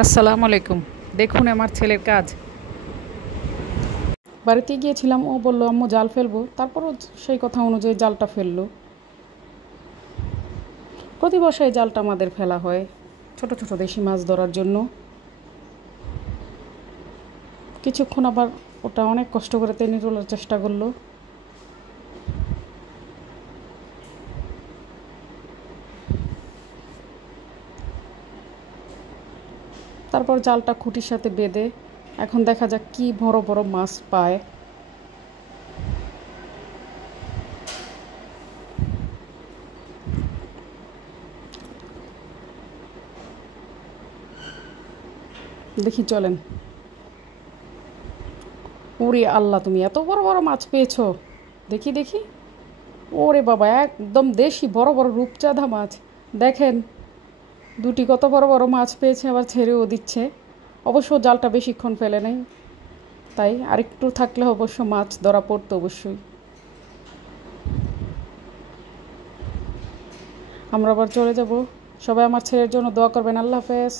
আসসালামু আলাইকুম। দেখুন আমার ছেলের কাজ। বাড়িতে গিয়েছিলাম, ও বলল আম্মু জাল ফেলবো, তারপরও সেই কথা অনুযায়ী জালটা ফেললো। প্রতি বর্ষে এই জালটা আমাদের ফেলা হয় ছোট ছোট দেশি মাছ ধরার জন্য। কিছুক্ষণ আবার ওটা অনেক কষ্ট করে টেনে তোলার চেষ্টা করলো। তারপর জালটা খুঁটির সাথে বেঁধে এখন দেখা যাক কি বড় বড় মাছ পায়। দেখি চলেন। ওরে আল্লাহ, তুমি এত বড় বড় মাছ পেয়েছো! দেখি দেখি। ওরে বাবা, একদম দেশি বড় বড় রূপচাঁদা মাছ। দেখেন দুটি কত বড় বড় মাছ পেয়েছে, আবার ছেড়েও দিচ্ছে। অবশ্য জালটা বেশিক্ষণ ফেলে নাই, তাই আরেকটু থাকলে অবশ্য মাছ ধরা পড়তো অবশ্যই। আমরা আবার চলে যাব। সবাই আমার ছেলের জন্য দোয়া করবেন। আল্লাহ হাফেজ।